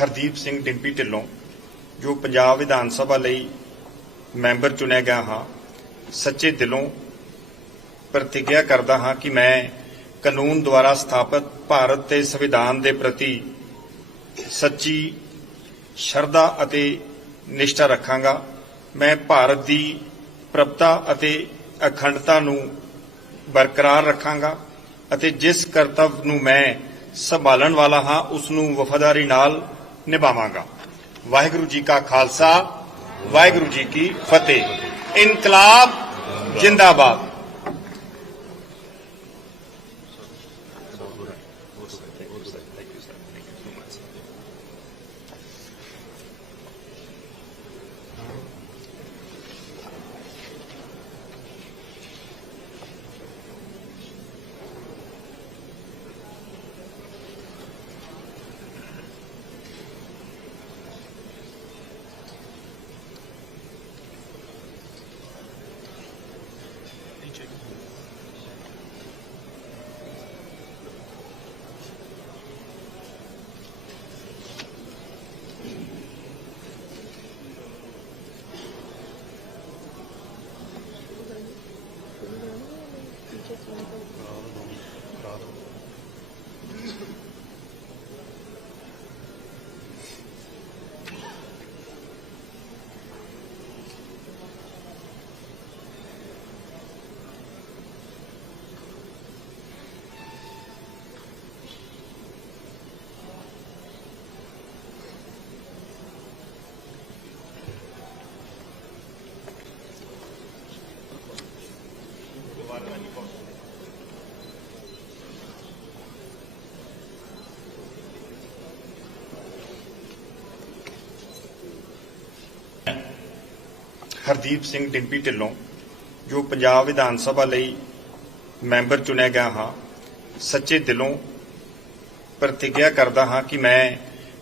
ਹਰਦੀਪ ਸਿੰਘ ਡਿੰਪੀ ਢਿੱਲੋਂ, ਜੋ ਪੰਜਾਬ ਵਿਧਾਨ ਸਭਾ ਲਈ ਮੈਂਬਰ ਚੁਣਿਆ ਗਿਆ ਹਾਂ, ਸੱਚੇ ਦਿਲੋਂ ਪ੍ਰਤੀਗਿਆ ਕਰਦਾ ਹਾਂ ਕਿ ਮੈਂ ਕਾਨੂੰਨ ਦੁਆਰਾ ਸਥਾਪਿਤ ਭਾਰਤ ਦੇ ਸੰਵਿਧਾਨ ਦੇ ਪ੍ਰਤੀ ਸੱਚੀ ਸ਼ਰਧਾ ਅਤੇ ਨਿਸ਼ਠਾ ਰੱਖਾਂਗਾ। ਮੈਂ ਭਾਰਤ ਦੀ ਪ੍ਰਭਤਾ ਅਤੇ ਅਖੰਡਤਾ ਨੂੰ ਬਰਕਰਾਰ ਰੱਖਾਂਗਾ ਅਤੇ ਜਿਸ ਕਰਤੱਵ ਨੂੰ ਮੈਂ ਸੰਭਾਲਣ ਵਾਲਾ ਹਾਂ, ਉਸ ਨੂੰ ਵਫਾਦਾਰੀ ਨਾਲ ਨਿਭਾਵਾਂਗਾ। ਵਾਹਿਗੁਰੂ ਜੀ ਕਾ ਖਾਲਸਾ ਵਾਹਿਗੁਰੂ ਜੀ ਕੀ ਫਤਿਹ। ਇਨਕਲਾਬ ਜਿੰਦਾਬਾਦ। Bravo, bravo. ਹਰਦੀਪ ਸਿੰਘ ਡਿੰਪੀ ਢਿੱਲੋਂ, ਜੋ ਪੰਜਾਬ ਵਿਧਾਨ ਸਭਾ ਲਈ ਮੈਂਬਰ ਚੁਣਿਆ ਗਿਆ ਹਾਂ, ਸੱਚੇ ਦਿਲੋਂ ਪ੍ਰਤੀਗਿਆ ਕਰਦਾ ਹਾਂ ਕਿ ਮੈਂ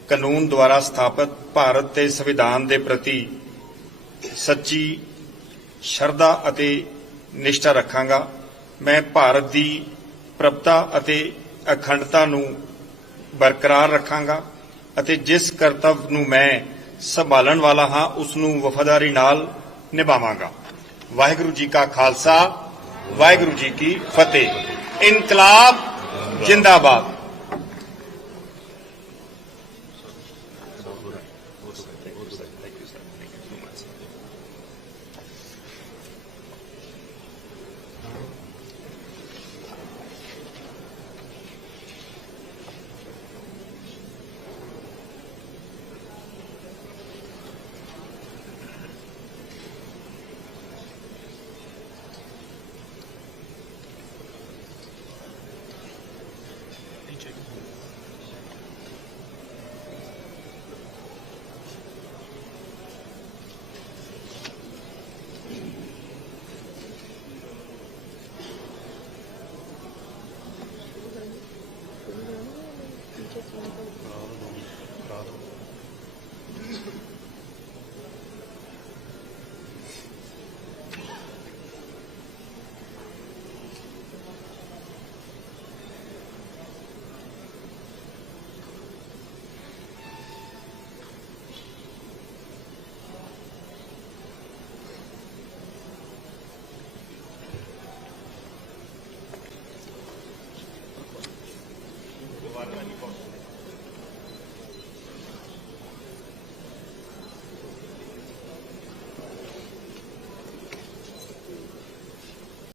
ਕਾਨੂੰਨ ਦੁਆਰਾ ਸਥਾਪਿਤ ਭਾਰਤ ਦੇ ਸੰਵਿਧਾਨ ਦੇ ਪ੍ਰਤੀ ਸੱਚੀ ਸ਼ਰਧਾ ਅਤੇ ਨਿਸ਼ਠਾ ਰੱਖਾਂਗਾ। ਮੈਂ ਭਾਰਤ ਦੀ ਪ੍ਰਭਤਾ ਅਤੇ ਅਖੰਡਤਾ ਨੂੰ ਬਰਕਰਾਰ ਰੱਖਾਂਗਾ ਅਤੇ ਜਿਸ ਕਰਤੱਵ ਨੂੰ ਮੈਂ ਸੰਭਾਲਣ ਵਾਲਾ ਹਾਂ, ਉਸ ਨੂੰ ਵਫਾਦਾਰੀ ਨਾਲ ਨਿਭਾਵਾਂਗਾ। ਵਾਹਿਗੁਰੂ ਜੀ ਕਾ ਖਾਲਸਾ ਵਾਹਿਗੁਰੂ ਜੀ ਕੀ ਫਤਿਹ। ਇਨਕਲਾਬ ਜਿੰਦਾਬਾਦ। Prova, prova.